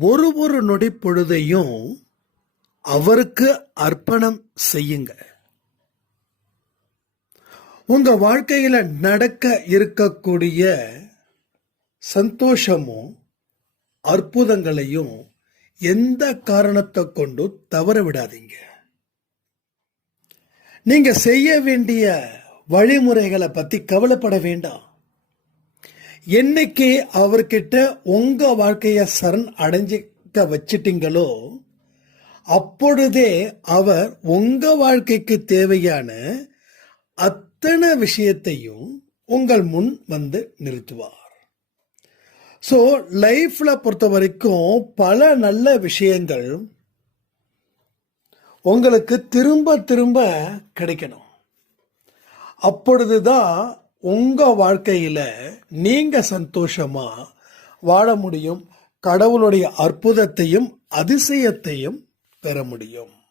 ஒரு ஒரு நொடி பொழுதையும் அவருக்கு அர்ப்பணம் செய்யுங்க. உங்க வாழ்க்கையில நடக்க இருக்கக்கூடிய சந்தோஷமும் அற்புதங்களையும் எந்த காரணத்தை கொண்டும் தவற விடாதீங்க. நீங்க செய்ய வேண்டிய வழிமுறைகளை பத்தி கவலைப்பட வேண்டாம். என்னைக்கு அவர்கிட்ட உங்க வாழ்க்கைய சரண் அடைஞ்சிக்க வச்சிட்டீங்களோ அப்பொழுதே அவர் உங்க வாழ்க்கைக்கு தேவையான அத்தனை விஷயத்தையும் உங்கள் முன் வந்து நிறுத்துவார். ஸோ லைஃப்ல பொறுத்த வரைக்கும் பல நல்ல விஷயங்கள் உங்களுக்கு திரும்ப திரும்ப கிடைக்கணும். அப்பொழுதுதான் உங்க வாழ்க்கையில நீங்க சந்தோஷமா வாழ முடியும். கடவுளுடைய அற்புதத்தையும் அதிசயத்தையும் பெற முடியும்.